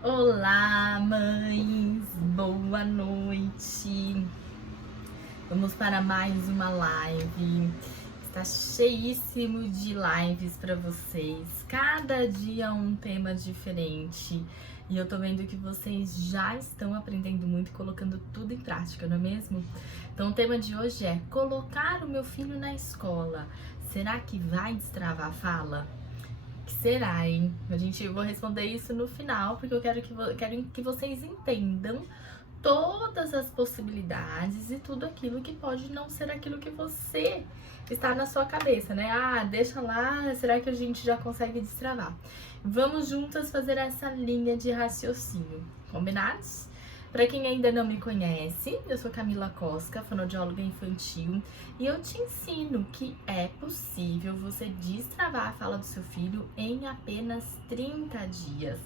Olá, mães! Boa noite! Vamos para mais uma live. Está cheíssimo de lives para vocês. Cada dia um tema diferente. E eu tô vendo que vocês já estão aprendendo muito e colocando tudo em prática, não é mesmo? Então o tema de hoje é colocar o meu filho na escola. Será que vai destravar a fala? Que será, hein? Eu vou responder isso no final, porque eu quero que vocês entendam todas as possibilidades e tudo aquilo que pode não ser aquilo que você está na sua cabeça, né? Ah, deixa lá, será que a gente já consegue destravar? Vamos juntas fazer essa linha de raciocínio, combinados? Para quem ainda não me conhece, eu sou Camila Cosca, fonoaudióloga infantil, e eu te ensino que é possível você destravar a fala do seu filho em apenas 30 dias.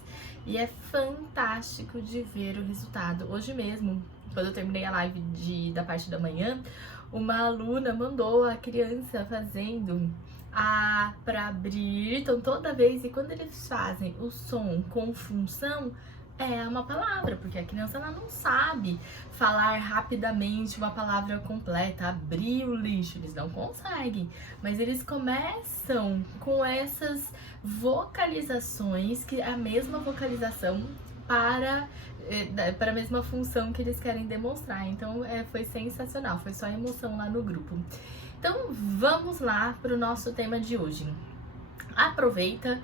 E é fantástico de ver o resultado. Hoje mesmo, quando eu terminei a live da parte da manhã, uma aluna mandou a criança fazendo a para abrir. Então, toda vez, e quando eles fazem o som com função, é uma palavra, porque a criança ela não sabe falar rapidamente uma palavra completa, abrir o lixo, eles não conseguem, mas eles começam com essas vocalizações, que é a mesma vocalização para a mesma função que eles querem demonstrar. Então foi sensacional, foi só emoção lá no grupo. Então vamos lá para o nosso tema de hoje. Aproveito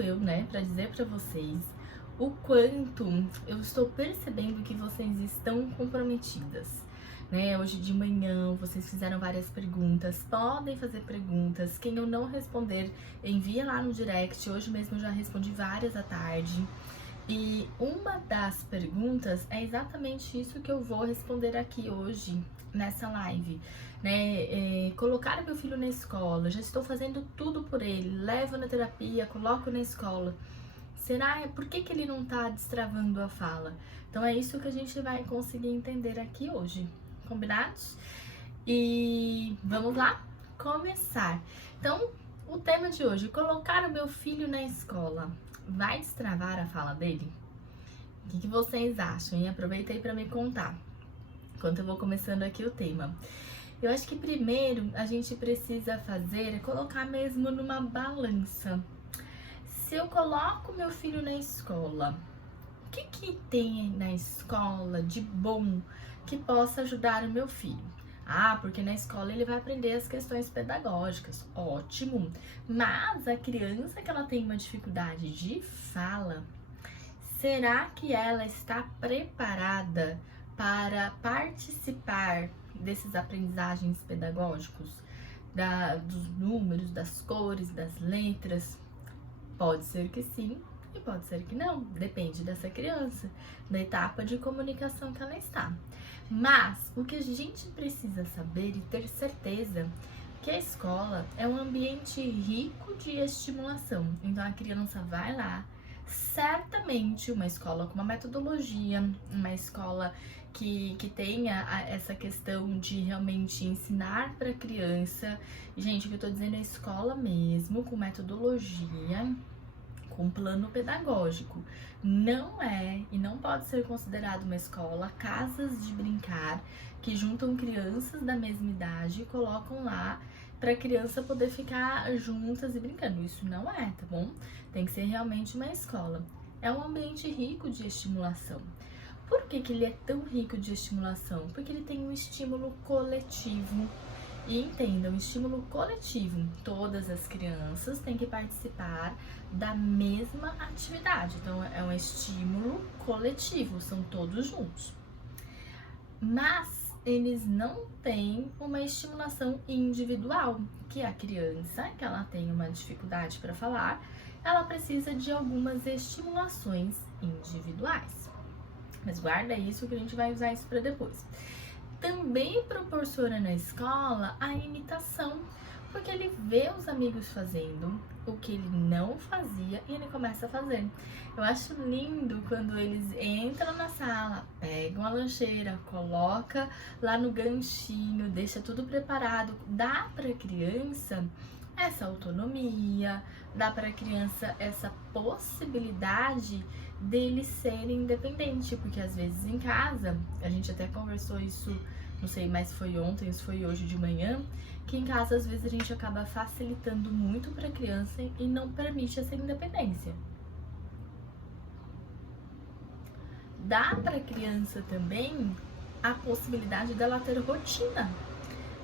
eu, né, para dizer para vocês o quanto eu estou percebendo que vocês estão comprometidas, né? Hoje de manhã vocês fizeram várias perguntas, podem fazer perguntas. Quem eu não responder, envia lá no direct. Hoje mesmo eu já respondi várias à tarde. E uma das perguntas é exatamente isso que eu vou responder aqui hoje, nessa live, né? Colocar meu filho na escola, já estou fazendo tudo por ele, levo na terapia, coloco na escola. Por que ele não tá destravando a fala? Então é isso que a gente vai conseguir entender aqui hoje, combinados? E vamos lá começar. Então, o tema de hoje, colocar o meu filho na escola, vai destravar a fala dele? O que vocês acham? E aproveita aí para me contar, enquanto eu vou começando aqui o tema. Eu acho que primeiro a gente precisa fazer é colocar mesmo numa balança. Se eu coloco meu filho na escola, o que tem na escola de bom que possa ajudar o meu filho? Ah, porque na escola ele vai aprender as questões pedagógicas, ótimo. Mas a criança que ela tem uma dificuldade de fala, será que ela está preparada para participar desses aprendizagens pedagógicos? Dos números, das cores, das letras? Pode ser que sim e pode ser que não, depende dessa criança, da etapa de comunicação que ela está. Mas o que a gente precisa saber e ter certeza que a escola é um ambiente rico de estimulação. Então a criança vai lá, certamente uma escola com uma metodologia, uma escola que tenha essa questão de realmente ensinar para a criança. Gente, o que eu tô dizendo é escola mesmo, com metodologia, com plano pedagógico. Não é e não pode ser considerado uma escola casas de brincar que juntam crianças da mesma idade e colocam lá para a criança poder ficar juntas e brincando. Isso não é, tá bom? Tem que ser realmente uma escola. É um ambiente rico de estimulação. Por que ele é tão rico de estimulação? Porque ele tem um estímulo coletivo. E entendam, estímulo coletivo. Todas as crianças têm que participar da mesma atividade. Então, é um estímulo coletivo, são todos juntos. Mas eles não têm uma estimulação individual, que a criança, que ela tem uma dificuldade para falar, ela precisa de algumas estimulações individuais. Mas guarda isso que a gente vai usar isso para depois. Também proporciona na escola a imitação, porque ele vê os amigos fazendo o que ele não fazia e ele começa a fazer. Eu acho lindo quando eles entram na sala, pegam a lancheira, coloca lá no ganchinho, deixa tudo preparado, dá para a criança essa autonomia, dá para a criança essa possibilidade dele ser independente, porque às vezes em casa, a gente até conversou isso, não sei mais se foi ontem ou se foi hoje de manhã, que em casa às vezes a gente acaba facilitando muito para a criança e não permite essa independência. Dá para a criança também a possibilidade dela ter rotina.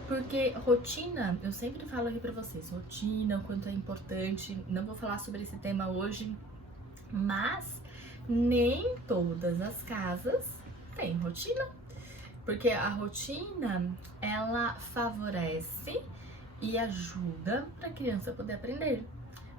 Porque rotina, eu sempre falo aqui pra vocês, rotina, o quanto é importante, não vou falar sobre esse tema hoje, mas nem todas as casas têm rotina. Porque a rotina, ela favorece e ajuda para a criança poder aprender.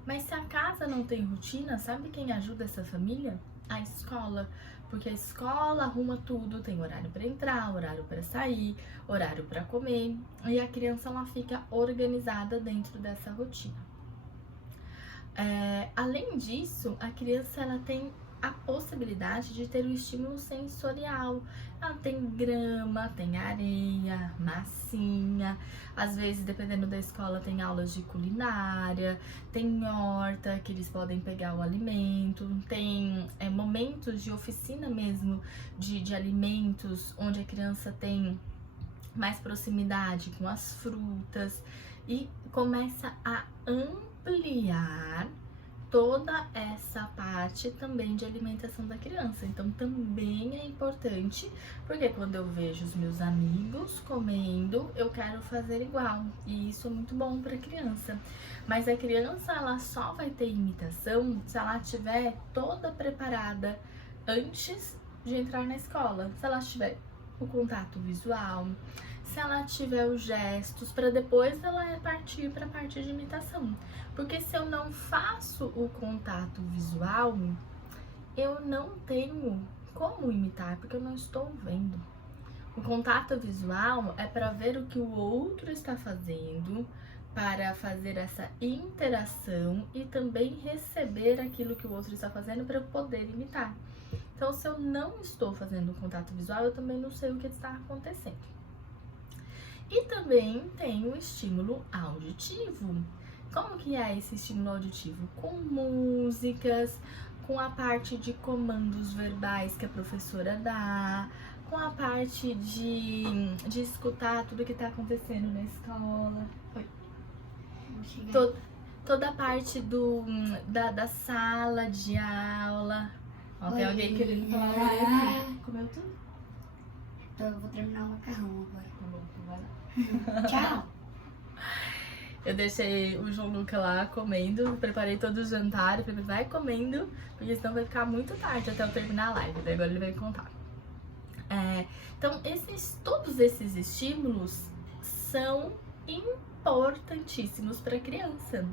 Mas se a casa não tem rotina, sabe quem ajuda essa família? A escola. Porque a escola arruma tudo, tem horário para entrar, horário para sair, horário para comer, e a criança ela fica organizada dentro dessa rotina. Além disso, a criança ela tem a possibilidade de ter um estímulo sensorial. Ela tem grama, tem areia, massinha, às vezes, dependendo da escola, tem aulas de culinária, tem horta que eles podem pegar o alimento, tem momentos de oficina mesmo de alimentos, onde a criança tem mais proximidade com as frutas e começa a ampliar toda essa parte também de alimentação da criança. Então também é importante, porque quando eu vejo os meus amigos comendo, eu quero fazer igual, e isso é muito bom para a criança. Mas a criança ela só vai ter imitação se ela estiver toda preparada antes de entrar na escola, se ela tiver o contato visual, se ela tiver os gestos, para depois ela partir para a parte de imitação. Porque se eu não faço o contato visual, eu não tenho como imitar, porque eu não estou vendo. O contato visual é para ver o que o outro está fazendo, para fazer essa interação e também receber aquilo que o outro está fazendo para eu poder imitar. Então, se eu não estou fazendo o contato visual, eu também não sei o que está acontecendo. E também tem o estímulo auditivo. Como que é esse estímulo auditivo? Com músicas, com a parte de comandos verbais que a professora dá, com a parte de escutar tudo que está acontecendo na escola. Toda a parte da sala de aula. Ó, tem alguém querendo falar aqui. Comeu tudo? Então eu vou terminar o macarrão agora. Tá bom, então vai lá. Tchau! Eu deixei o João Luca lá comendo, preparei todo o jantar, falei, vai comendo, porque senão vai ficar muito tarde até eu terminar a live, daí agora ele vai contar. Então, todos esses estímulos são importantíssimos para a criança.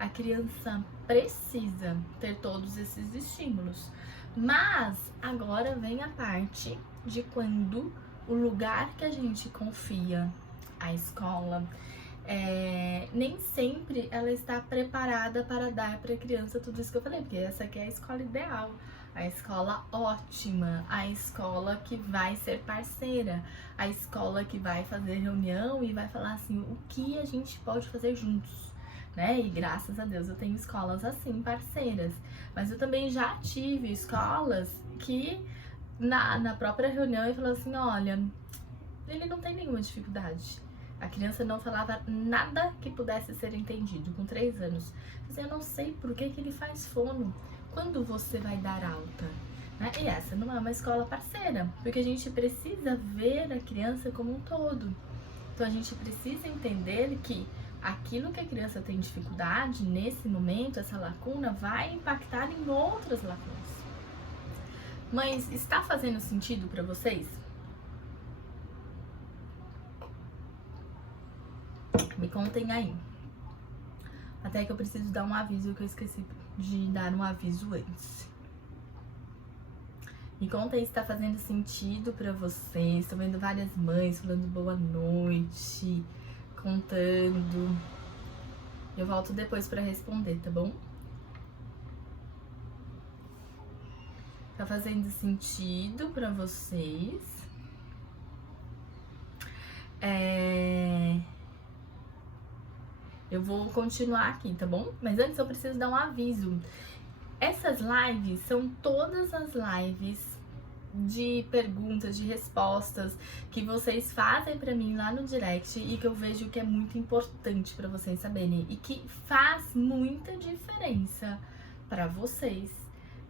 A criança precisa ter todos esses estímulos. Mas agora vem a parte de quando o lugar que a gente confia, a escola, nem sempre ela está preparada para dar para a criança tudo isso que eu falei, porque essa aqui é a escola ideal, a escola ótima, a escola que vai ser parceira, a escola que vai fazer reunião e vai falar assim, o que a gente pode fazer juntos, né? E graças a Deus eu tenho escolas assim, parceiras, mas eu também já tive escolas que na própria reunião eu falava assim, olha, ele não tem nenhuma dificuldade. A criança não falava nada que pudesse ser entendido, com 3 anos. Mas eu não sei por que ele faz fono. Quando você vai dar alta? Né? E essa não é uma escola parceira, porque a gente precisa ver a criança como um todo. Então a gente precisa entender que aquilo que a criança tem dificuldade, nesse momento, essa lacuna, vai impactar em outras lacunas. Mas está fazendo sentido para vocês? Me contem aí. Até que eu preciso dar um aviso, que eu esqueci de dar um aviso antes. Me conta aí se tá fazendo sentido pra vocês. Tô vendo várias mães falando boa noite, contando. Eu volto depois pra responder, tá bom? Tá fazendo sentido pra vocês? Eu vou continuar aqui, tá bom? Mas antes eu preciso dar um aviso. Essas lives são todas as lives de perguntas, de respostas que vocês fazem pra mim lá no direct e que eu vejo que é muito importante pra vocês saberem e que faz muita diferença pra vocês,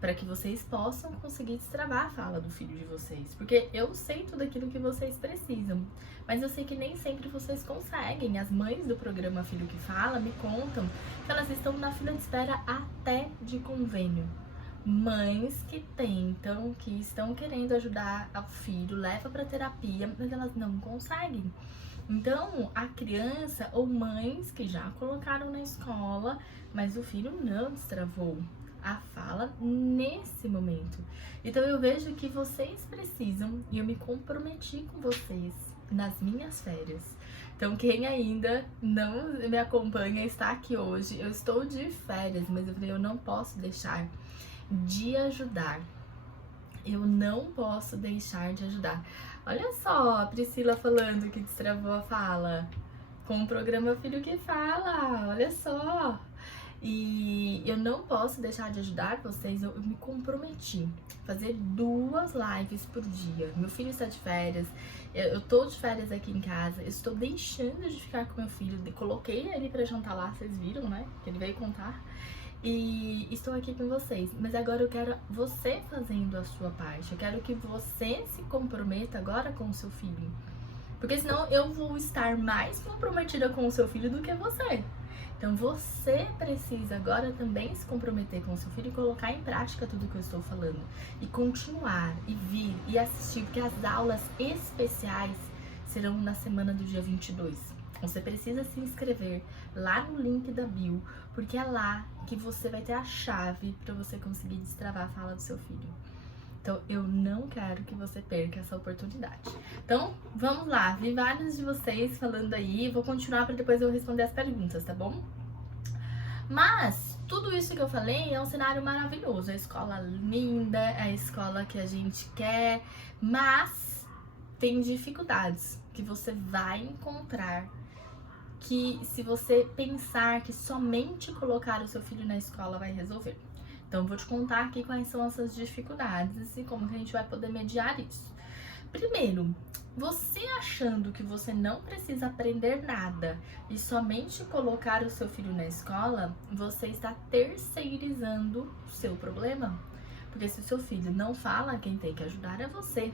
para que vocês possam conseguir destravar a fala do filho de vocês, porque eu sei tudo aquilo que vocês precisam, mas eu sei que nem sempre vocês conseguem. As mães do programa Filho que Fala me contam que elas estão na fila de espera até de convênio. Mães que tentam, que estão querendo ajudar o filho, leva para terapia, mas elas não conseguem. Então, a criança, ou mães que já colocaram na escola, mas o filho não destravou a fala nesse momento. Então, eu vejo que vocês precisam, e eu me comprometi com vocês nas minhas férias. Então, quem ainda não me acompanha está aqui hoje. Eu estou de férias, mas eu falei, eu não posso deixar de ajudar. Eu não posso deixar de ajudar. Olha só a Priscila falando que destravou a fala com o programa Filho que Fala. Olha só. E eu não posso deixar de ajudar vocês. Eu me comprometi a fazer 2 lives por dia. Meu filho está de férias. Eu tô de férias aqui em casa. Eu estou deixando de ficar com meu filho. Coloquei ele pra jantar lá, vocês viram, né? Que ele veio contar. E estou aqui com vocês, mas agora eu quero você fazendo a sua parte. Eu quero que você se comprometa agora com o seu filho, porque senão eu vou estar mais comprometida com o seu filho do que você. Então você precisa agora também se comprometer com o seu filho e colocar em prática tudo que eu estou falando. E continuar, e vir, e assistir, porque as aulas especiais serão na semana do dia 22. Você precisa se inscrever lá no link da bio, porque é lá que você vai ter a chave para você conseguir destravar a fala do seu filho. Então, eu não quero que você perca essa oportunidade. Então, vamos lá. Vi vários de vocês falando aí. Vou continuar para depois eu responder as perguntas, tá bom? Mas, tudo isso que eu falei é um cenário maravilhoso. A escola linda, é a escola que a gente quer, mas tem dificuldades que você vai encontrar, que se você pensar que somente colocar o seu filho na escola vai resolver. Então, vou te contar aqui quais são essas dificuldades e como que a gente vai poder mediar isso. Primeiro, você achando que você não precisa aprender nada e somente colocar o seu filho na escola, você está terceirizando o seu problema. Porque se o seu filho não fala, quem tem que ajudar é você.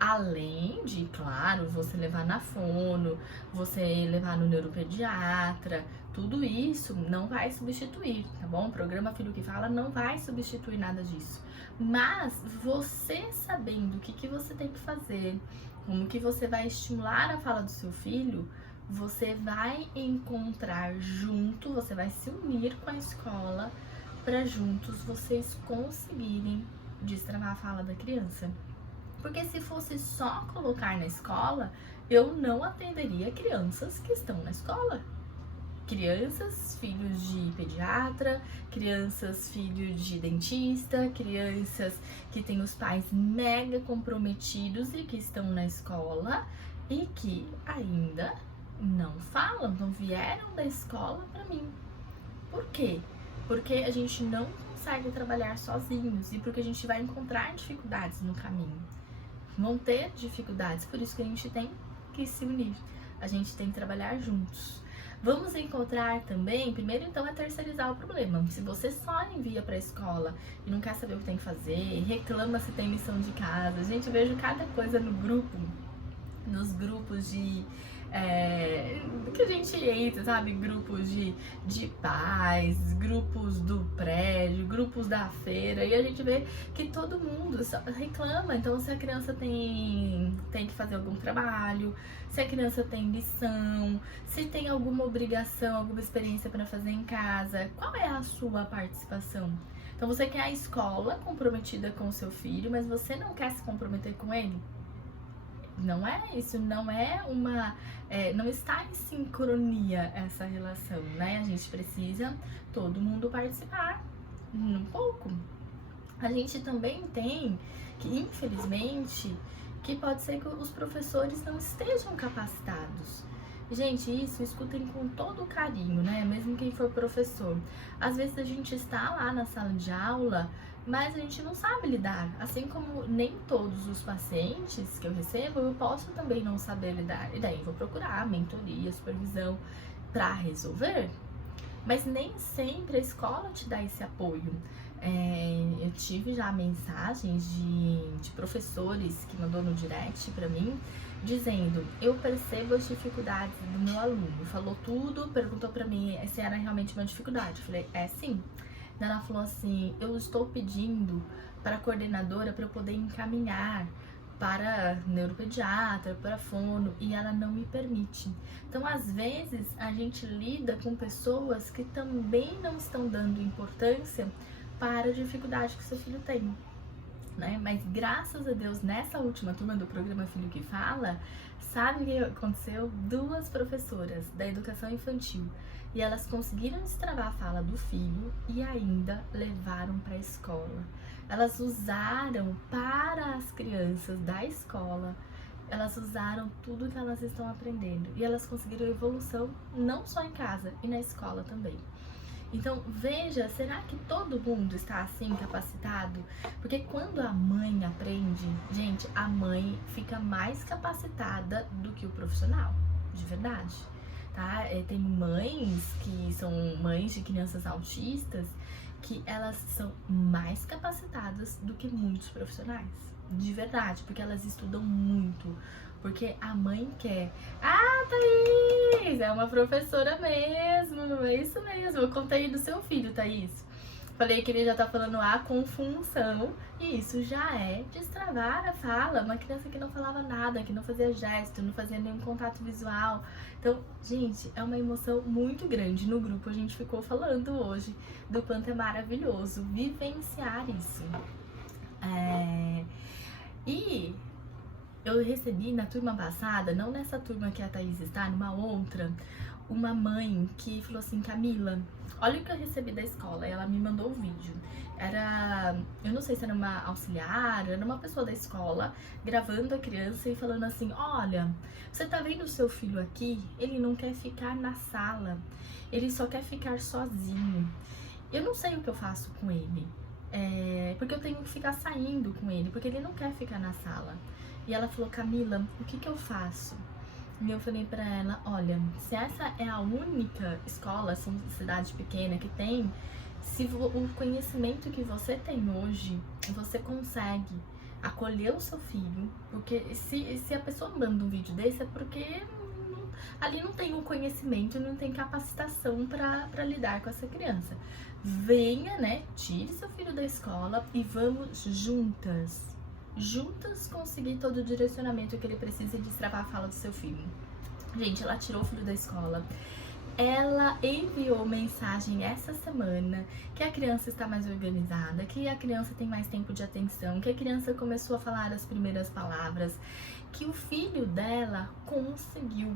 Além de, claro, você levar na fono, você levar no neuropediatra, tudo isso não vai substituir, tá bom? O programa Filho que Fala não vai substituir nada disso. Mas você sabendo o que você tem que fazer, como que você vai estimular a fala do seu filho, você vai encontrar junto, você vai se unir com a escola para juntos vocês conseguirem destravar a fala da criança. Porque se fosse só colocar na escola, eu não atenderia crianças que estão na escola. Crianças, filhos de pediatra, crianças, filhos de dentista, crianças que têm os pais mega comprometidos e que estão na escola e que ainda não falam, não vieram da escola para mim. Por quê? Porque a gente não consegue trabalhar sozinhos e porque a gente vai encontrar dificuldades no caminho. Vão ter dificuldades, por isso que a gente tem que se unir, a gente tem que trabalhar juntos. Vamos encontrar também, primeiro então é terceirizar o problema. Se você só envia para a escola e não quer saber o que tem que fazer, reclama se tem lição de casa, gente, eu vejo cada coisa no grupo, nos grupos de que a gente entra, sabe? Grupos de pais, grupos do prédio, grupos da feira, e a gente vê que todo mundo só reclama. Então, se a criança tem que fazer algum trabalho, se a criança tem lição, se tem alguma obrigação, alguma experiência para fazer em casa, qual é a sua participação? Então, você quer a escola comprometida com o seu filho, mas você não quer se comprometer com ele? Não é isso, não é uma... não está em sincronia essa relação, né? A gente precisa todo mundo participar um pouco. A gente também tem que, infelizmente, que pode ser que os professores não estejam capacitados. Gente, isso escutem com todo carinho, né? Mesmo quem for professor. Às vezes a gente está lá na sala de aula, mas a gente não sabe lidar. Assim como nem todos os pacientes que eu recebo, eu posso também não saber lidar. E daí eu vou procurar mentoria, supervisão para resolver. Mas nem sempre a escola te dá esse apoio. Eu tive já mensagens de professores que mandou no direct pra mim, dizendo: eu percebo as dificuldades do meu aluno. Falou tudo, perguntou pra mim se era realmente uma dificuldade. Eu falei: é sim. Daí ela falou assim: eu estou pedindo para a coordenadora para eu poder encaminhar para neuropediatra, para fono, e ela não me permite. Então, às vezes, a gente lida com pessoas que também não estão dando importância para a dificuldade que seu filho tem, né? Mas graças a Deus, nessa última turma do programa Filho que Fala, sabe o que aconteceu? 2 professoras da educação infantil, e elas conseguiram destravar a fala do filho e ainda levaram para a escola. Elas usaram para as crianças da escola, elas usaram tudo que elas estão aprendendo e elas conseguiram evolução não só em casa e na escola também. Então, veja, será que todo mundo está assim capacitado? Porque quando a mãe aprende, gente, a mãe fica mais capacitada do que o profissional, de verdade, tá? Tem mães que são mães de crianças autistas que elas são mais capacitadas do que muitos profissionais, de verdade, porque elas estudam muito. Porque a mãe quer. Ah, Thaís, é uma professora mesmo, é isso mesmo. Eu contei do seu filho, Thaís. Falei que ele já tá falando A com função, e isso já é destravar a fala. Uma criança que não falava nada, que não fazia gesto, não fazia nenhum contato visual. Então, gente, é uma emoção muito grande. No grupo a gente ficou falando hoje do quanto é maravilhoso vivenciar isso. E eu recebi na turma passada, não nessa turma que a Thaís está, numa outra, uma mãe que falou assim: Camila, olha o que eu recebi da escola. E ela me mandou o vídeo. Eu não sei se era uma auxiliar, era uma pessoa da escola gravando a criança e falando assim: olha, você tá vendo o seu filho aqui? Ele não quer ficar na sala, ele só quer ficar sozinho. Eu não sei o que eu faço com ele, porque eu tenho que ficar saindo com ele, porque ele não quer ficar na sala. E ela falou: Camila, o que eu faço? E eu falei pra ela: olha, se essa é a única escola, essa cidade pequena que tem, se o conhecimento que você tem hoje, você consegue acolher o seu filho, porque se a pessoa manda um vídeo desse é porque ali não tem o conhecimento, não tem capacitação para lidar com essa criança. Venha, né, tire seu filho da escola e vamos juntas conseguir todo o direcionamento que ele precisa de destravar a fala do seu filho. Gente, ela tirou o filho da escola. Ela enviou mensagem essa semana que a criança está mais organizada, que a criança tem mais tempo de atenção, que a criança começou a falar as primeiras palavras, que o filho dela conseguiu.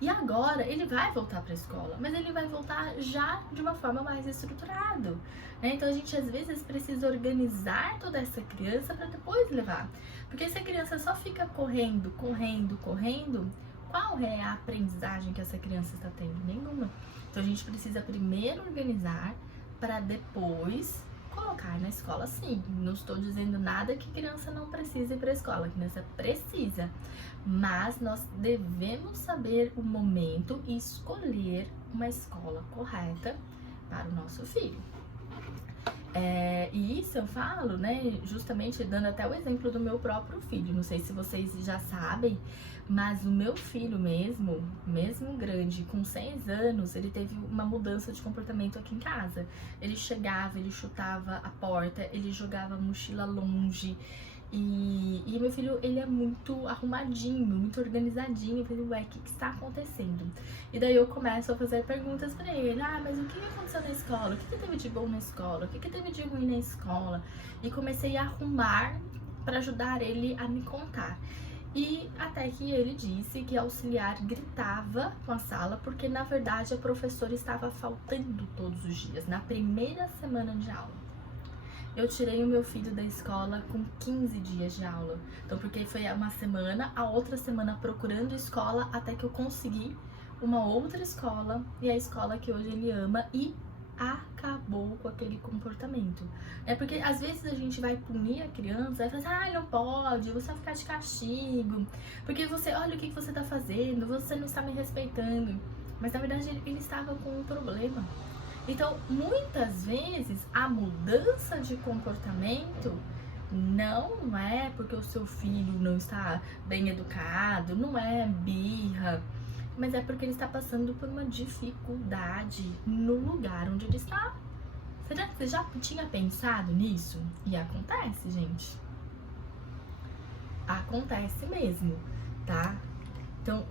E agora ele vai voltar para a escola, mas ele vai voltar já de uma forma mais estruturada, né? Então a gente às vezes precisa organizar toda essa criança para depois levar. Porque se a criança só fica correndo, qual é a aprendizagem que essa criança está tendo? Nenhuma. Então a gente precisa primeiro organizar para depois colocar na escola, sim. Não estou dizendo nada que criança não precisa ir para a escola, a criança precisa. Mas nós devemos saber o momento e escolher uma escola correta para o nosso filho. E isso eu falo, né, justamente dando até o exemplo do meu próprio filho. Não sei se vocês já sabem, mas o meu filho mesmo grande, com 6 anos, ele teve uma mudança de comportamento aqui em casa. Ele chegava, ele chutava a porta, ele jogava a mochila longe. E meu filho, ele é muito arrumadinho, muito organizadinho. Eu falei: ué, o que está acontecendo? E daí eu começo a fazer perguntas pra ele: ah, mas o que aconteceu na escola? O que teve de bom na escola? O que teve de ruim na escola? E comecei a arrumar para ajudar ele a me contar. E até que ele disse que a auxiliar gritava com a sala, porque na verdade a professora estava faltando todos os dias, na primeira semana de aula. Eu tirei o meu filho da escola com 15 dias de aula. Então, porque foi uma semana, a outra semana procurando escola, até que eu consegui uma outra escola, e a escola que hoje ele ama, e acabou com aquele comportamento. É porque às vezes a gente vai punir a criança e fala assim, não pode, você vai ficar de castigo, porque você, olha o que você tá fazendo, você não está me respeitando. Mas na verdade ele estava com um problema. Então, muitas vezes a mudança de comportamento não é porque o seu filho não está bem educado, não é birra, mas é porque ele está passando por uma dificuldade no lugar onde ele está. Será que você já tinha pensado nisso? E acontece, gente. Acontece mesmo, tá? Então,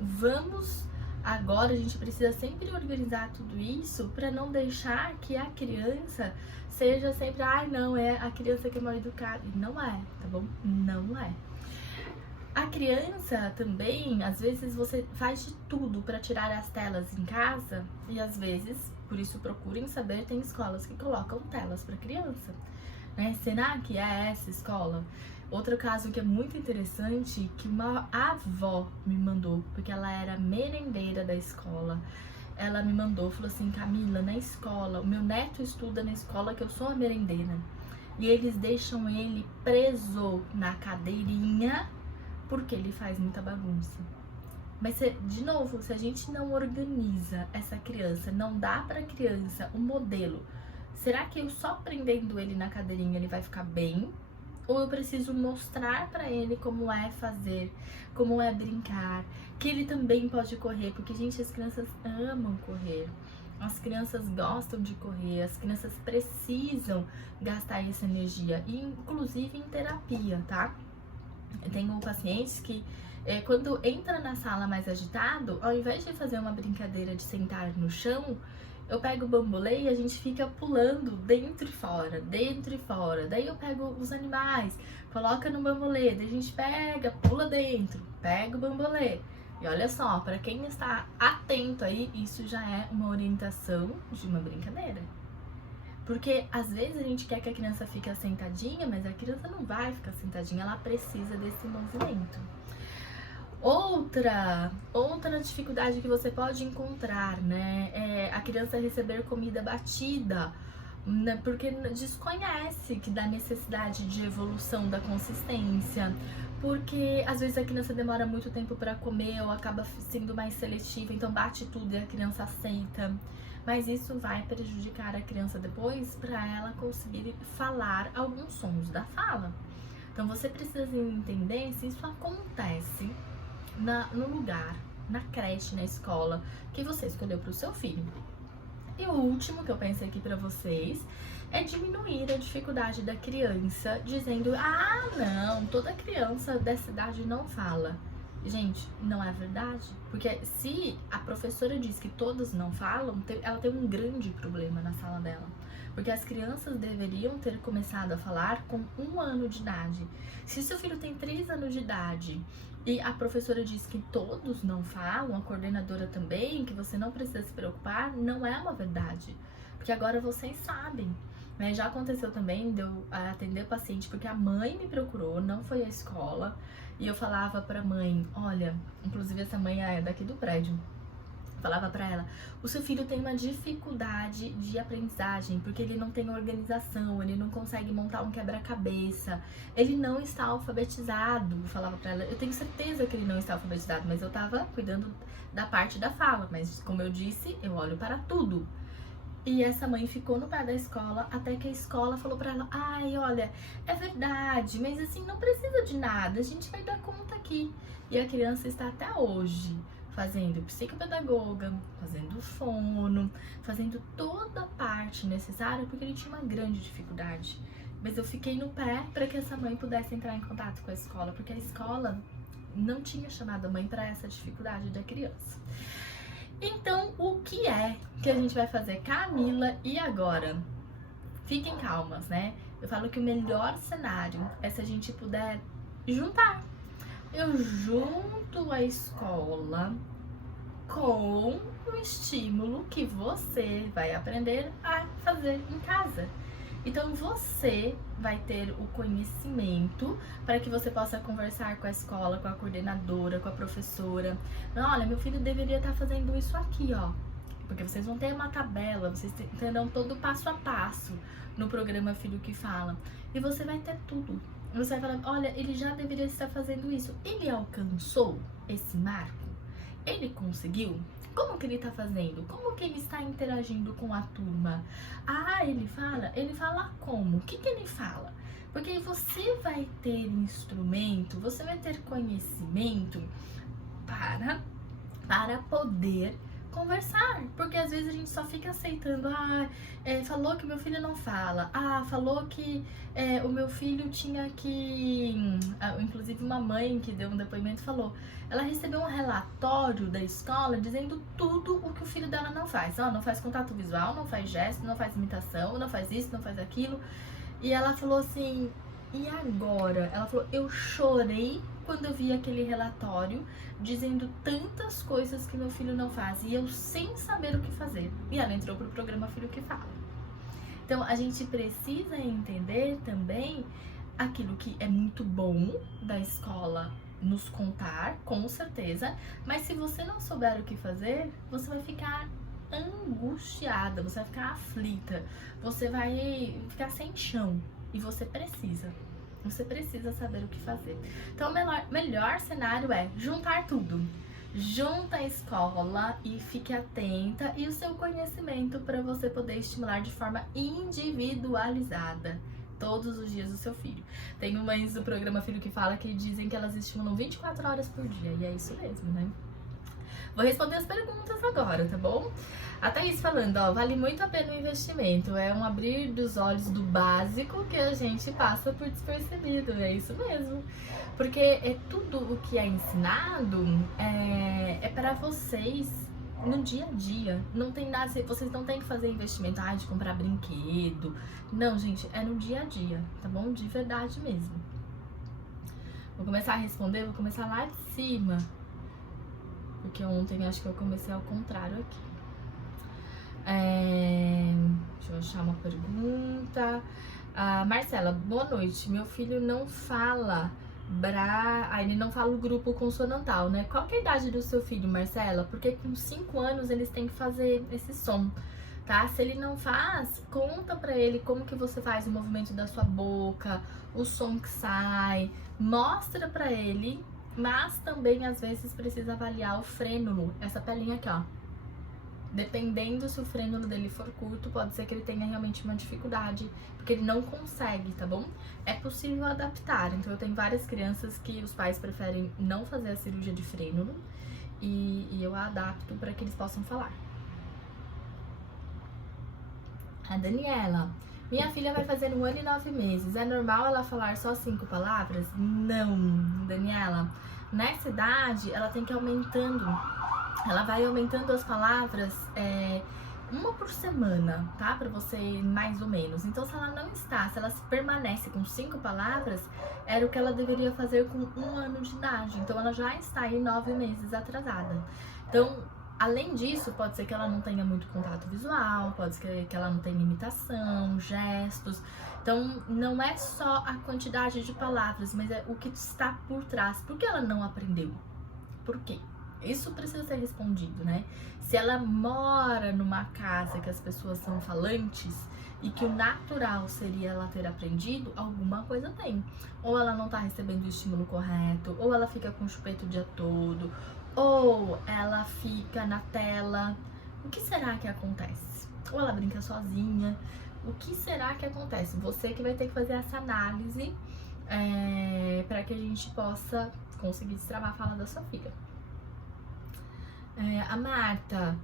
agora a gente precisa sempre organizar tudo isso para não deixar que a criança seja sempre, não, é a criança que é mal educada. Não é, tá bom? Não é. A criança também, às vezes você faz de tudo para tirar as telas em casa e às vezes, por isso procurem saber, tem escolas que colocam telas para criança, né? Será que é essa escola? Outro caso que é muito interessante, que uma avó me mandou, porque ela era merendeira da escola. Ela me mandou, falou assim, Camila, na escola, o meu neto estuda na escola que eu sou a merendeira. E eles deixam ele preso na cadeirinha porque ele faz muita bagunça. Mas, de novo, se a gente não organiza essa criança, não dá pra criança um modelo, será que eu só prendendo ele na cadeirinha ele vai ficar bem? Ou eu preciso mostrar pra ele como é fazer, como é brincar, que ele também pode correr, porque, gente, as crianças amam correr. As crianças gostam de correr, as crianças precisam gastar essa energia, inclusive em terapia, tá? Eu tenho pacientes que, quando entra na sala mais agitado, ao invés de fazer uma brincadeira de sentar no chão, eu pego o bambolê e a gente fica pulando dentro e fora, dentro e fora. Daí eu pego os animais, coloca no bambolê, daí a gente pega, pula dentro, pega o bambolê. E olha só, para quem está atento aí, isso já é uma orientação de uma brincadeira. Porque às vezes a gente quer que a criança fique sentadinha, mas a criança não vai ficar sentadinha, ela precisa desse movimento. Outra dificuldade que você pode encontrar, né, é a criança receber comida batida, né, porque desconhece que dá necessidade de evolução da consistência, porque às vezes a criança demora muito tempo para comer ou acaba sendo mais seletiva, então bate tudo e a criança aceita. Mas isso vai prejudicar a criança depois para ela conseguir falar alguns sons da fala. Então você precisa entender se isso acontece no lugar, na creche, na escola que você escolheu para o seu filho. E o último que eu pensei aqui para vocês é diminuir a dificuldade da criança, dizendo, não, toda criança dessa idade não fala. Gente, não é verdade, porque se a professora diz que todas não falam, ela tem um grande problema na sala dela, porque as crianças deveriam ter começado a falar com 1 ano de idade. Se seu filho tem 3 anos de idade e a professora diz que todos não falam, a coordenadora também, que você não precisa se preocupar, não é uma verdade, porque agora vocês sabem. Né? Já aconteceu também de eu atender o paciente porque a mãe me procurou, não foi a escola, e eu falava pra mãe, olha, inclusive essa mãe é daqui do prédio, falava pra ela, o seu filho tem uma dificuldade de aprendizagem, porque ele não tem organização, ele não consegue montar um quebra-cabeça, ele não está alfabetizado. Eu falava pra ela, eu tenho certeza que ele não está alfabetizado, mas eu tava cuidando da parte da fala, mas como eu disse, eu olho para tudo. E essa mãe ficou no pé da escola até que a escola falou pra ela, olha, é verdade, mas assim, não precisa de nada, a gente vai dar conta aqui. E a criança está até hoje fazendo psicopedagoga, fazendo fono, fazendo toda a parte necessária, porque ele tinha uma grande dificuldade. Mas eu fiquei no pé para que essa mãe pudesse entrar em contato com a escola, porque a escola não tinha chamado a mãe para essa dificuldade da criança. Então, o que é que a gente vai fazer, Camila, e agora? Fiquem calmas, né? Eu falo que o melhor cenário é se a gente puder juntar. Eu junto a escola com o estímulo que você vai aprender a fazer em casa. Então você vai ter o conhecimento para que você possa conversar com a escola, com a coordenadora, com a professora. Olha, meu filho deveria estar fazendo isso aqui, ó. Porque vocês vão ter uma tabela, vocês terão todo o passo a passo no programa Filho que Fala. E você vai ter tudo. Você vai falar, olha, ele já deveria estar fazendo isso. Ele alcançou esse marco? Ele conseguiu? Como que ele tá fazendo? Como que ele está interagindo com a turma? Ah, ele fala como? O que que ele fala? Porque aí você vai ter instrumento, você vai ter conhecimento para poder conversar, porque às vezes a gente só fica aceitando, falou que meu filho não fala, falou que o meu filho tinha que, inclusive uma mãe que deu um depoimento falou, ela recebeu um relatório da escola dizendo tudo o que o filho dela não faz, não faz contato visual, não faz gesto, não faz imitação, não faz isso, não faz aquilo, e ela falou assim, e agora? Ela falou, eu chorei quando eu vi aquele relatório dizendo tantas coisas que meu filho não faz e eu sem saber o que fazer. E ela entrou pro programa Filho que Fala. Então a gente precisa entender também aquilo que é muito bom da escola nos contar, com certeza, mas se você não souber o que fazer, você vai ficar angustiada, você vai ficar aflita, você vai ficar sem chão e você precisa saber o que fazer. Então o melhor cenário é juntar tudo. Junta a escola e fique atenta e o seu conhecimento para você poder estimular de forma individualizada todos os dias o seu filho. Tem mães do programa Filho que Fala que dizem que elas estimulam 24 horas por dia e é isso mesmo, né? Vou responder as perguntas agora, tá bom? A Thaís falando, vale muito a pena o investimento. É um abrir dos olhos do básico que a gente passa por despercebido. É isso mesmo. Porque é tudo o que é ensinado é para vocês no dia a dia. Não tem nada, vocês não tem que fazer investimento de comprar brinquedo. Não, gente, é no dia a dia, tá bom? De verdade mesmo. Vou começar a responder, vou começar lá de cima. Porque ontem acho que eu comecei ao contrário aqui. Deixa eu achar uma pergunta. Marcela, boa noite. Meu filho não fala ele não fala o grupo consonantal, né? Qual que é a idade do seu filho, Marcela? Porque com 5 anos eles têm que fazer esse som, tá? Se ele não faz, conta pra ele como que você faz o movimento da sua boca, o som que sai, mostra pra ele, mas também às vezes precisa avaliar o frênulo, essa pelinha aqui, ó. Dependendo se o frênulo dele for curto, pode ser que ele tenha realmente uma dificuldade, porque ele não consegue, tá bom? É possível adaptar, então eu tenho várias crianças que os pais preferem não fazer a cirurgia de frênulo e eu adapto para que eles possam falar. A Daniela, minha filha vai fazer 1 ano e 9 meses, é normal ela falar só 5 palavras? Não, Daniela, nessa idade ela tem que ir aumentando. Ela vai aumentando as palavras uma por semana, tá? Pra você, mais ou menos. Então, se ela permanece com 5 palavras, era o que ela deveria fazer com 1 ano de idade. Então, ela já está aí 9 meses atrasada. Então, além disso, pode ser que ela não tenha muito contato visual, pode ser que ela não tenha imitação, gestos. Então, não é só a quantidade de palavras, mas é o que está por trás. Por que ela não aprendeu? Por quê? Isso precisa ser respondido, né? Se ela mora numa casa que as pessoas são falantes e que o natural seria ela ter aprendido, alguma coisa tem. Ou ela não tá recebendo o estímulo correto, ou ela fica com o chupeta o dia todo, ou ela fica na tela. O que será que acontece? Ou ela brinca sozinha. O que será que acontece? Você que vai ter que fazer essa análise para que a gente possa conseguir destravar a fala da sua filha. A Marta,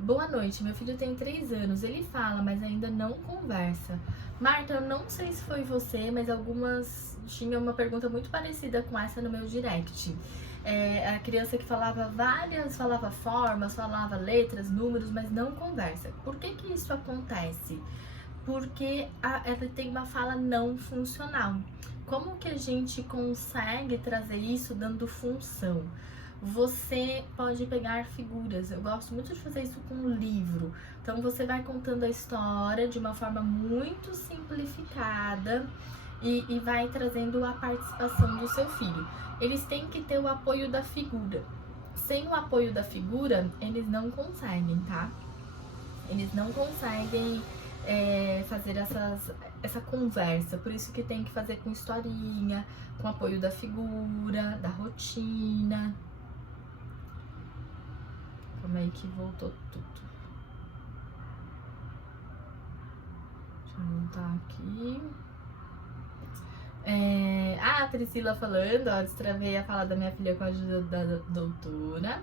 boa noite, meu filho tem 3 anos, ele fala, mas ainda não conversa. Marta, eu não sei se foi você, mas algumas tinham uma pergunta muito parecida com essa no meu direct. A criança que falava falava formas, falava letras, números, mas não conversa. Por que que isso acontece? Porque ela tem uma fala não funcional. Como que a gente consegue trazer isso dando função? você pode pegar figuras. Eu gosto muito de fazer isso com um livro. Então você vai contando a história de uma forma muito simplificada e vai trazendo a participação do seu filho. Eles têm que ter o apoio da figura. Sem o apoio da figura, eles não conseguem, tá? Eles não conseguem fazer essa conversa. Por isso que tem que fazer com historinha, com apoio da figura, da rotina. Como é que voltou tudo? Deixa eu voltar aqui. A Priscila falando, ó, destravei a fala da minha filha com a ajuda da doutora.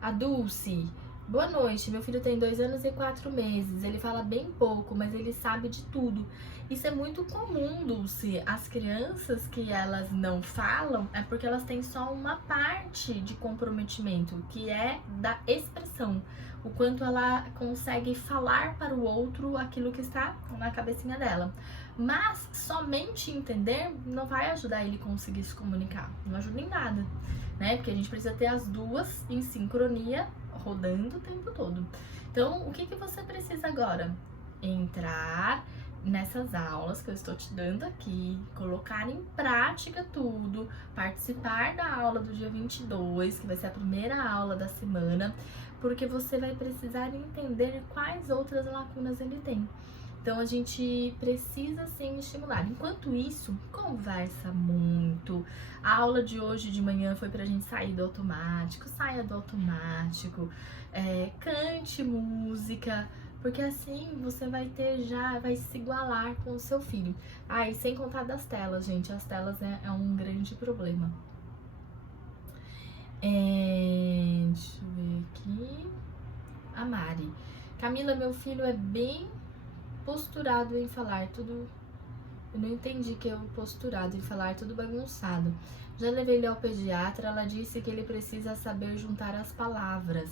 A Dulce, boa noite, meu filho tem 2 anos e 4 meses, ele fala bem pouco, mas ele sabe de tudo. Isso é muito comum, Dulce. As crianças que elas não falam é porque elas têm só uma parte de comprometimento, que é da expressão. O quanto ela consegue falar para o outro aquilo que está na cabecinha dela. Mas somente entender não vai ajudar ele a conseguir se comunicar. Não ajuda em nada, né? Porque a gente precisa ter as duas em sincronia, rodando o tempo todo. Então, o que você precisa agora? Entrar nessas aulas que eu estou te dando aqui, colocar em prática tudo, participar da aula do dia 22, que vai ser a primeira aula da semana, porque você vai precisar entender quais outras lacunas ele tem. Então, a gente precisa sim estimular. Enquanto isso, conversa muito. A aula de hoje de manhã foi pra gente sair do automático, saia do automático, cante música, porque assim você vai se igualar com o seu filho. E sem contar das telas, gente, as telas é um grande problema. Deixa eu ver aqui. A Mari. Camila, meu filho é bem posturado em falar tudo. Eu não entendi que é o posturado em falar tudo bagunçado. Já levei ele ao pediatra, ela disse que ele precisa saber juntar as palavras,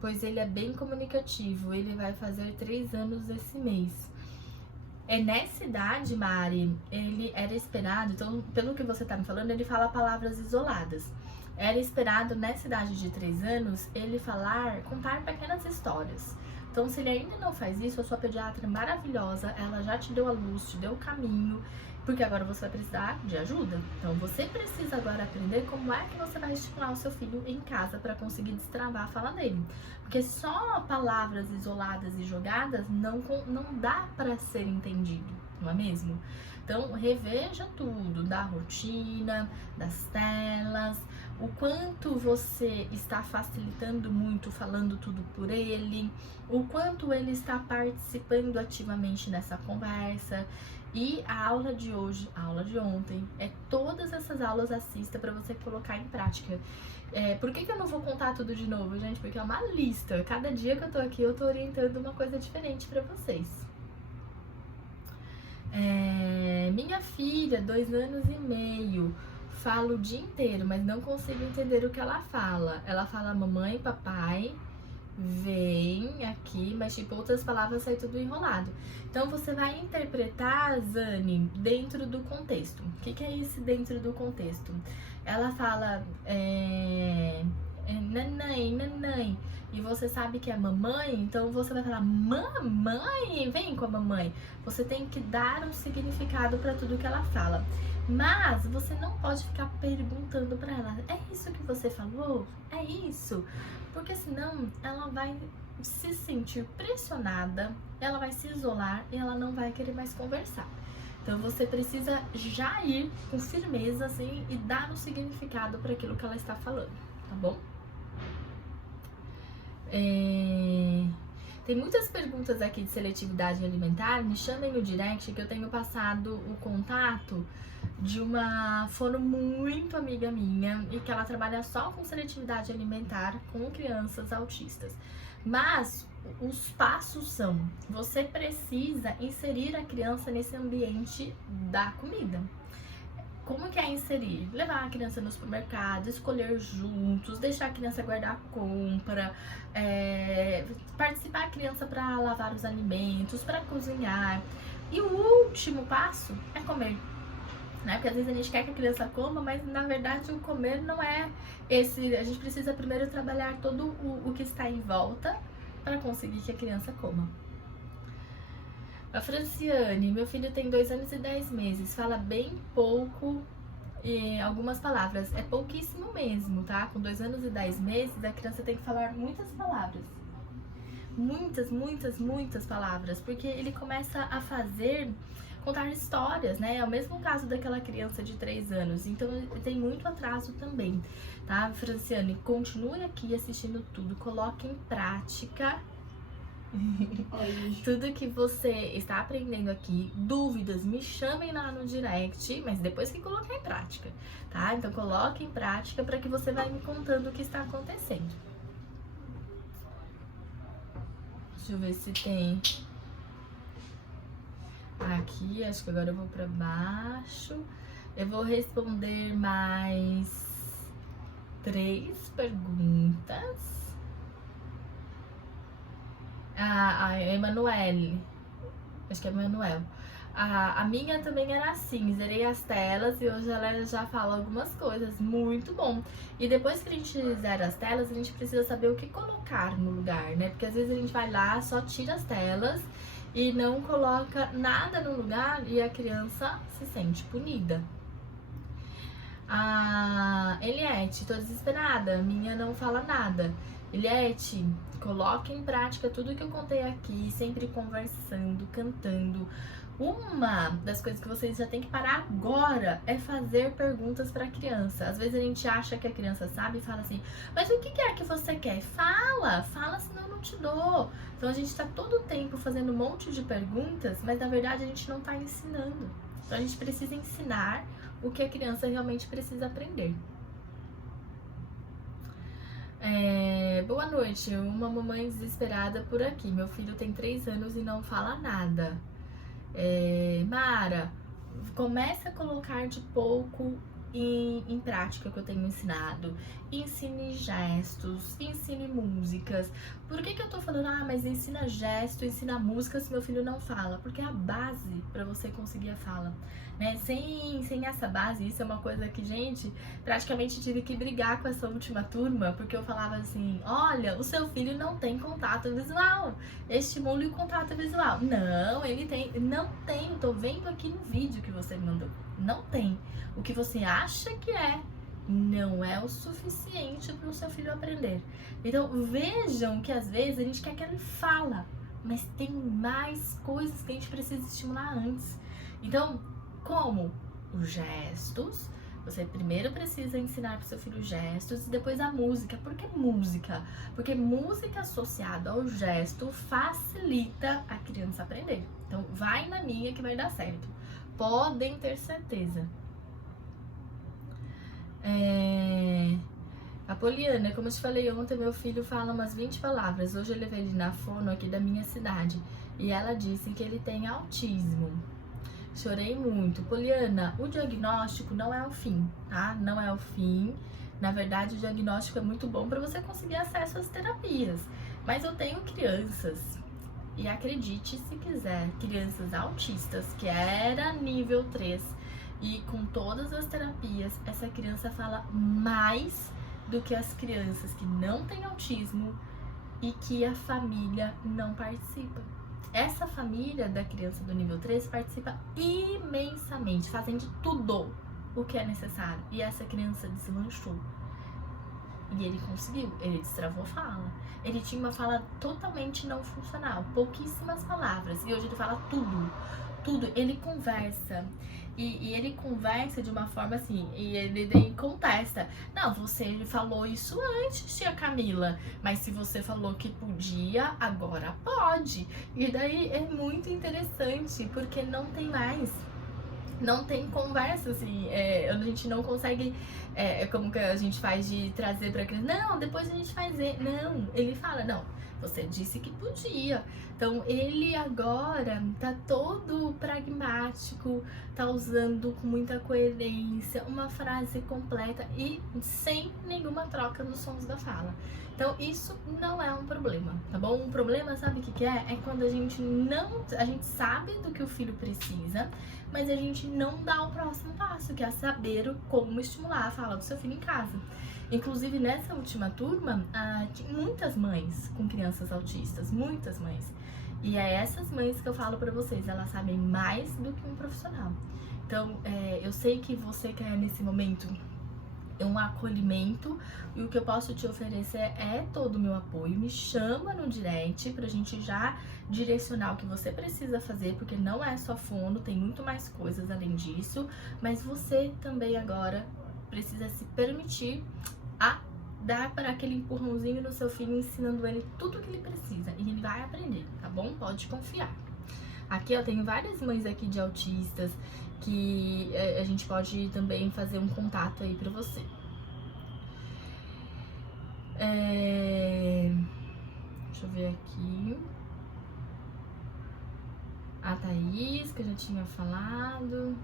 pois ele é bem comunicativo. Ele vai fazer 3 anos esse mês. Nessa idade, Mari, ele era esperado, então, pelo que você tá me falando, ele fala palavras isoladas. Era esperado, nessa idade de 3 anos, ele contar pequenas histórias. Então, se ele ainda não faz isso, a sua pediatra é maravilhosa, ela já te deu a luz, te deu o caminho, porque agora você vai precisar de ajuda. Então, você precisa agora aprender como é que você vai estimular o seu filho em casa para conseguir destravar a fala dele. Porque só palavras isoladas e jogadas não dá para ser entendido, não é mesmo? Então, reveja tudo, da rotina, das telas, o quanto você está facilitando muito, falando tudo por ele, o quanto ele está participando ativamente nessa conversa. E a aula de hoje, a aula de ontem, todas essas aulas assista para você colocar em prática. Por que eu não vou contar tudo de novo, gente? Porque é uma lista. Cada dia que eu tô aqui, eu tô orientando uma coisa diferente para vocês. Minha filha, 2 anos e meio, fala o dia inteiro, mas não consigo entender o que ela fala. Ela fala mamãe, papai, vem aqui, mas tipo, outras palavras sai tudo enrolado. Então você vai interpretar, Zane, dentro do contexto. O que é isso dentro do contexto? Ela fala nanãe, nanãe, e você sabe que é mamãe, então você vai falar mamãe, vem com a mamãe. Você tem que dar um significado para tudo que ela fala. Mas você não pode ficar perguntando para ela, é isso que você falou? É isso? Porque senão ela vai se sentir pressionada, ela vai se isolar e ela não vai querer mais conversar. Então você precisa já ir com firmeza assim e dar um significado para aquilo que ela está falando, tá bom? Tem muitas perguntas aqui de seletividade alimentar. Me chamem no direct que eu tenho passado o contato de uma fono muito amiga minha e que ela trabalha só com seletividade alimentar com crianças autistas. Mas os passos são: você precisa inserir a criança nesse ambiente da comida. Como que é inserir? Levar a criança no supermercado, escolher juntos, deixar a criança guardar a compra, participar a criança para lavar os alimentos, para cozinhar. E o último passo é comer. né? Porque às vezes a gente quer que a criança coma, mas na verdade o comer não é esse. A gente precisa primeiro trabalhar todo o que está em volta para conseguir que a criança coma. A Franciane, meu filho tem 2 anos e 10 meses, fala bem pouco e algumas palavras, é pouquíssimo mesmo, tá? Com 2 anos e 10 meses, a criança tem que falar muitas palavras. Muitas palavras, porque ele começa a contar histórias, né? É o mesmo caso daquela criança de 3 anos, então tem muito atraso também, tá? Franciane, continue aqui assistindo tudo, coloque em prática tudo que você está aprendendo aqui. Dúvidas, me chamem lá no direct, mas depois que colocar em prática, tá? Então coloque em prática para que você vai me contando o que está acontecendo. Deixa eu ver se tem aqui, acho que agora eu vou para baixo. Eu vou responder mais 3 perguntas. A Emanuele, acho que é Emanuel. A minha também era assim, zerei as telas e hoje ela já fala algumas coisas, muito bom. E depois que a gente zera as telas, a gente precisa saber o que colocar no lugar, né? Porque às vezes a gente vai lá, só tira as telas e não coloca nada no lugar e a criança se sente punida. A Eliette, tô desesperada, a minha não fala nada. Eliette, coloque em prática tudo que eu contei aqui, sempre conversando, cantando. Uma das coisas que vocês já tem que parar agora é fazer perguntas para a criança. Às vezes a gente acha que a criança sabe e fala assim, mas o que é que você quer? Fala, senão eu não te dou. Então a gente está todo o tempo fazendo um monte de perguntas, mas na verdade a gente não está ensinando. Então a gente precisa ensinar o que a criança realmente precisa aprender. Boa noite, uma mamãe desesperada por aqui. Meu filho tem 3 anos e não fala nada. Mara, comece a colocar de pouco em prática o que eu tenho ensinado. Ensine gestos, ensine músicas. Por que eu tô falando, mas ensina gesto, ensina música se meu filho não fala? Porque é a base para você conseguir a fala, né? Sem essa base, isso é uma coisa que, gente, praticamente tive que brigar com essa última turma, porque eu falava assim, olha, o seu filho não tem contato visual, estimule o contato visual. Não, ele tem, não tem, tô vendo aqui no vídeo que você me mandou, não tem. O que você acha que não é o suficiente para o seu filho aprender. Então vejam que às vezes a gente quer que ele fala, mas tem mais coisas que a gente precisa estimular antes. Então, como os gestos, você primeiro precisa ensinar para o seu filho gestos e depois a música. Por que música? Porque música associada ao gesto facilita a criança aprender. Então vai na minha que vai dar certo. Podem ter certeza. A Poliana, como eu te falei ontem, meu filho fala umas 20 palavras. Hoje eu levei ele na fono aqui da minha cidade e ela disse que ele tem autismo. Chorei muito. Poliana, o diagnóstico não é o fim, tá? Não é o fim. Na verdade, o diagnóstico é muito bom para você conseguir acesso às terapias. Mas eu tenho crianças, e acredite se quiser, crianças autistas, que era nível 3, e com todas as terapias, essa criança fala mais do que as crianças que não têm autismo e que a família não participa. Essa família da criança do nível 3 participa imensamente, fazem de tudo o que é necessário. E essa criança deslanchou. E ele conseguiu, ele destravou a fala. Ele tinha uma fala totalmente não funcional, pouquíssimas palavras. E hoje ele fala tudo. Ele conversa. E ele conversa de uma forma assim, e ele contesta. Não, você falou isso antes, tia Camila, mas se você falou que podia, agora pode. E daí é muito interessante, porque não tem mais. Não tem conversa, assim, a gente não consegue, como que a gente faz de trazer pra criança, não, depois a gente faz, não, ele fala, não, você disse que podia. Então ele agora tá todo pragmático, tá usando com muita coerência uma frase completa e sem nenhuma troca nos sons da fala. Então isso não é um problema, tá bom? Um problema, sabe o que é? É quando a gente sabe do que o filho precisa, mas a gente não dá o próximo passo, que é saber como estimular a fala do seu filho em casa. Inclusive, nessa última turma, tinha muitas mães com crianças autistas, muitas mães. E é essas mães que eu falo pra vocês, elas sabem mais do que um profissional. Então, eu sei que você quer nesse momento um acolhimento, e o que eu posso te oferecer é todo o meu apoio. Me chama no direct pra gente já direcionar o que você precisa fazer, porque não é só fono, tem muito mais coisas além disso, mas você também agora precisa se permitir a dar para aquele empurrãozinho no seu filho, ensinando ele tudo o que ele precisa, e ele vai aprender, tá bom? Pode confiar. Aqui eu tenho várias mães aqui de autistas que a gente pode também fazer um contato aí pra você. Deixa eu ver aqui. A Thaís, que eu já tinha falado.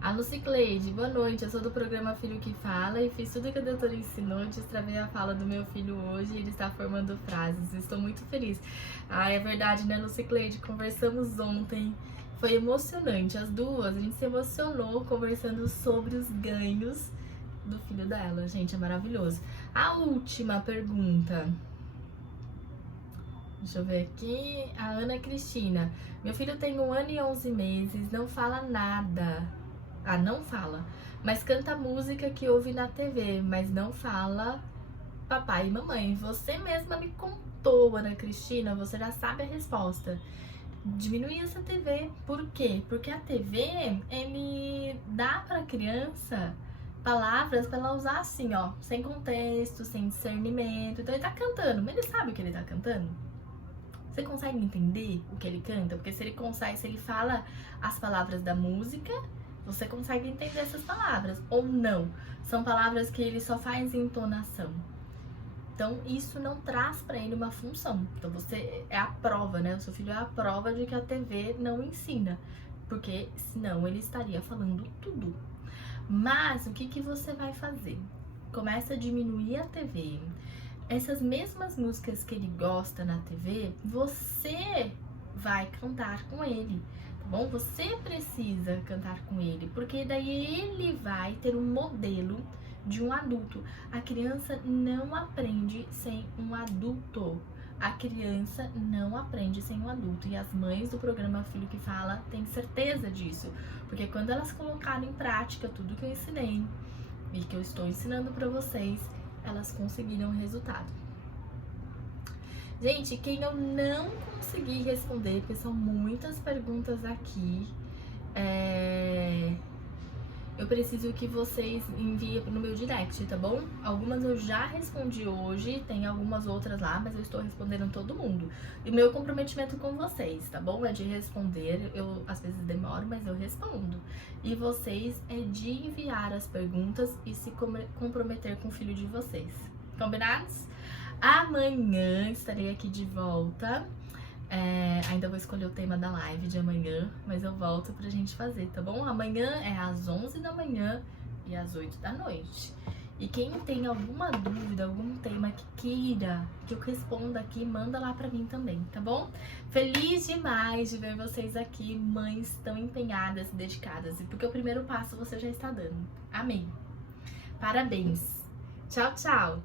A Lucicleide, boa noite, eu sou do programa Filho que Fala e fiz tudo que a doutora ensinou, destravei a fala do meu filho hoje e ele está formando frases, estou muito feliz. É verdade, né, Lucicleide? Conversamos ontem, foi emocionante, as duas, a gente se emocionou conversando sobre os ganhos do filho dela, gente, é maravilhoso. A última pergunta, deixa eu ver aqui, a Ana Cristina, meu filho tem 1 ano e 11 meses, não fala nada. Não fala, mas canta música que ouve na TV, mas não fala papai e mamãe. Você mesma me contou, Ana Cristina, você já sabe a resposta. Diminuir essa TV. Por quê? Porque a TV, ele dá pra criança palavras pra ela usar assim, ó, sem contexto, sem discernimento. Então ele tá cantando, mas ele sabe o que ele tá cantando? Você consegue entender o que ele canta? Porque se ele fala as palavras da música, você consegue entender essas palavras, ou não. São palavras que ele só faz entonação. Então, isso não traz para ele uma função. Então, você é a prova, né? O seu filho é a prova de que a TV não ensina. Porque, senão, ele estaria falando tudo. Mas, o que você vai fazer? Começa a diminuir a TV. Essas mesmas músicas que ele gosta na TV, você vai cantar com ele. Bom, você precisa cantar com ele, porque daí ele vai ter um modelo de um adulto. A criança não aprende sem um adulto. A criança não aprende sem um adulto. E as mães do programa Filho que Fala têm certeza disso. Porque quando elas colocaram em prática tudo que eu ensinei e que eu estou ensinando para vocês, elas conseguiram resultado. Gente, quem eu não consegui responder, porque são muitas perguntas aqui, eu preciso que vocês enviem no meu direct, tá bom? Algumas eu já respondi hoje, tem algumas outras lá, mas eu estou respondendo todo mundo. E o meu comprometimento com vocês, tá bom? É de responder, eu às vezes demoro, mas eu respondo. E vocês é de enviar as perguntas e se comprometer com o filho de vocês. Combinados? Amanhã estarei aqui de volta. Ainda vou escolher o tema da live de amanhã, mas eu volto pra gente fazer, tá bom? Amanhã é às 11 da manhã e às 8 da noite. E quem tem alguma dúvida, algum tema que queira que eu responda aqui, manda lá pra mim também, tá bom? Feliz demais de ver vocês aqui, mães tão empenhadas e dedicadas. E porque o primeiro passo você já está dando. Amém. Parabéns. Tchau, tchau.